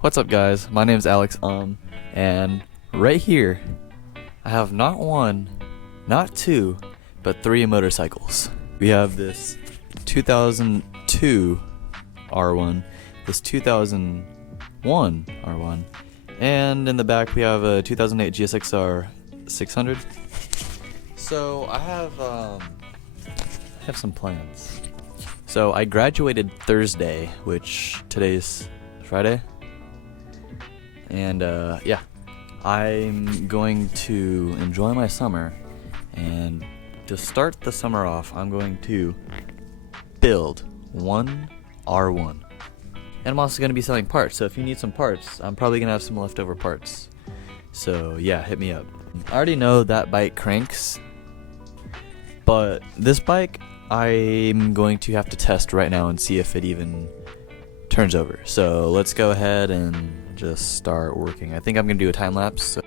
What's up, guys? My name's Alex, and right here, I have not one, not two, but three motorcycles. We have this 2002 R1, this 2001 R1, and in the back we have a 2008 GSX-R 600. So I have some plans. So I graduated Thursday, which today's Friday. And yeah, I'm going to enjoy my summer, and to start the summer off, I'm going to build one R1. And I'm also going to be selling parts, so if you need some parts, I'm probably going to have some leftover parts. So yeah, hit me up. I already know that bike cranks, but this bike, I'm going to have to test right now and see if it even turns over. So let's go ahead and just start working. I think I'm gonna do a time lapse. So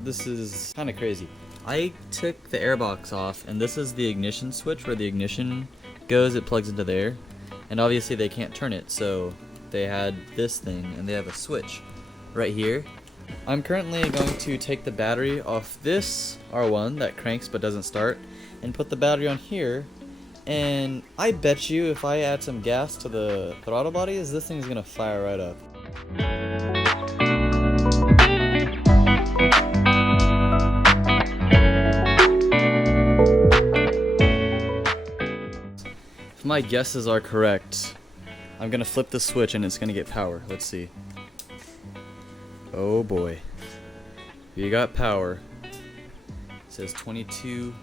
this is kind of crazy. I took the airbox off, and this is the ignition switch where the ignition goes. It plugs into there, and obviously they can't turn it, so they had this thing, and they have a switch right here. I'm currently going to take the battery off this R1 that cranks but doesn't start and put the battery on here, and I bet you if I add some gas to the throttle bodies, this thing's gonna fire right up. If my guesses are correct, I'm gonna flip the switch and it's gonna get power. Let's see. Oh boy. You got power. It says 22,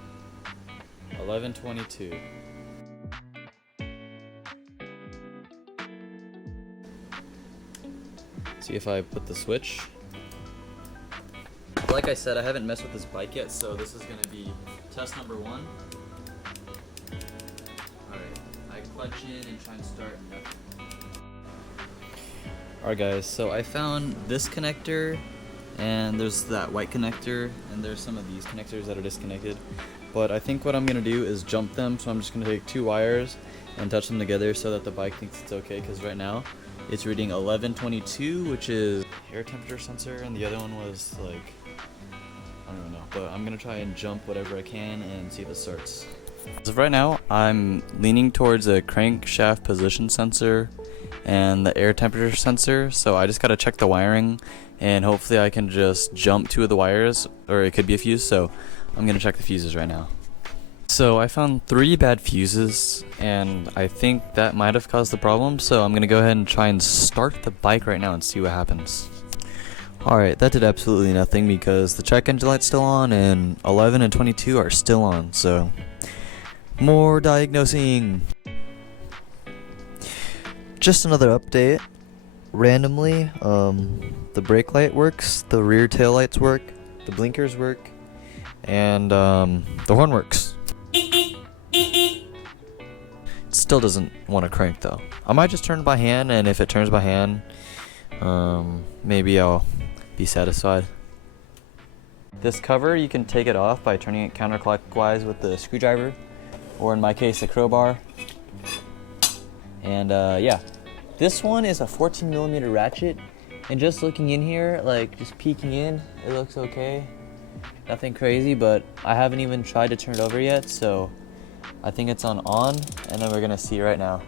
1122. See if I put the switch. Like I said, I haven't messed with this bike yet, so this is gonna be test number one. Alright, I clutch in and try and start. Alright guys, so I found this connector, and there's that white connector, and there's some of these connectors that are disconnected. But I think what I'm going to do is jump them, so I'm just going to take two wires and touch them together so that the bike thinks it's okay, because right now it's reading 1122, which is air temperature sensor, and the other one was like, I don't even know, but I'm going to try and jump whatever I can and see if it starts. As of right now, I'm leaning towards a crankshaft position sensor and the air temperature sensor, so I just gotta check the wiring, and hopefully I can just jump two of the wires, or it could be a fuse, so I'm gonna check the fuses right now. So I found three bad fuses, and I think that might have caused the problem, so I'm gonna go ahead and try and start the bike right now and see what happens. Alright, that did absolutely nothing because the check engine light's still on, and 11 and 22 are still on, so more diagnosing. Just another update. Randomly, the brake light works, the rear tail lights work, the blinkers work, and the horn works. It still doesn't want to crank though. I might just turn it by hand, and if it turns by hand, maybe I'll be satisfied. This cover, you can take it off by turning it counterclockwise with the screwdriver, or in my case, a crowbar. And yeah, this one is a 14mm ratchet, and just looking in here, like just peeking in, it looks okay. Nothing crazy, but I haven't even tried to turn it over yet, so I think it's on, and then we're gonna see right now.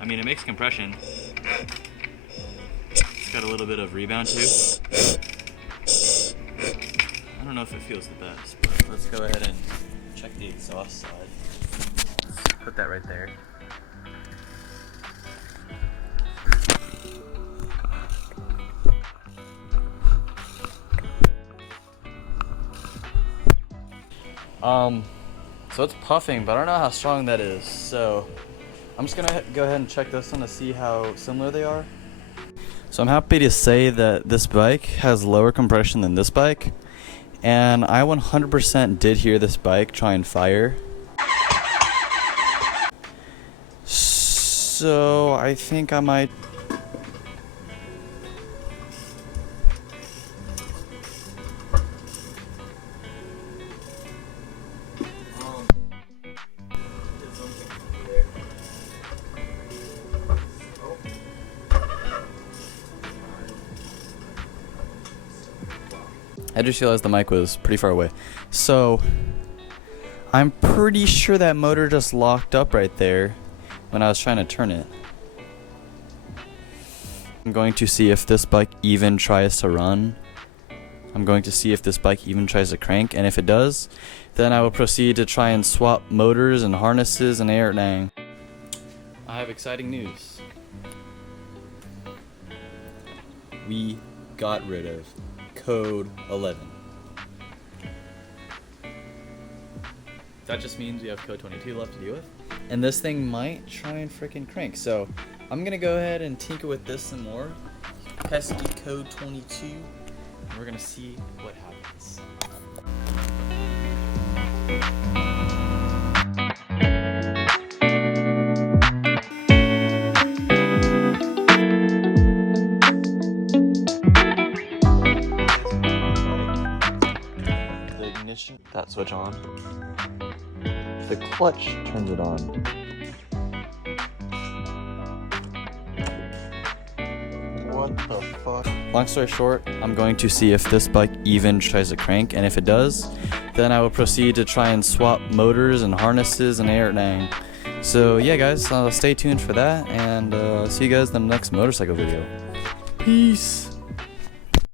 I mean, it makes compression. It's got a little bit of rebound too. I don't know if it feels the best, but let's go ahead and check the exhaust side. Let's put that right there. So it's puffing, but I don't know how strong that is, so I'm just gonna go ahead and check this one to see how similar they are. So I'm happy to say that this bike has lower compression than this bike, and I 100% did hear this bike try and fire. So I think I might I just realized the mic was pretty far away. So, I'm pretty sure that motor just locked up right there when I was trying to turn it. I'm going to see if this bike even tries to run. I'm going to see if this bike even tries to crank, and if it does, then I will proceed to try and swap motors and harnesses and everything. I have exciting news. We got rid of code 11. That just means we have code 22 left to deal with. And this thing might try and freaking crank. So I'm gonna go ahead and tinker with this some more. Pesky code 22. And we're gonna see what happens. The ignition, that switch on. The clutch turns it on. What the fuck? Long story short, I'm going to see if this bike even tries to crank, and if it does, then I will proceed to try and swap motors and harnesses and everything. So yeah guys, stay tuned for that, and see you guys in the next motorcycle video. Peace!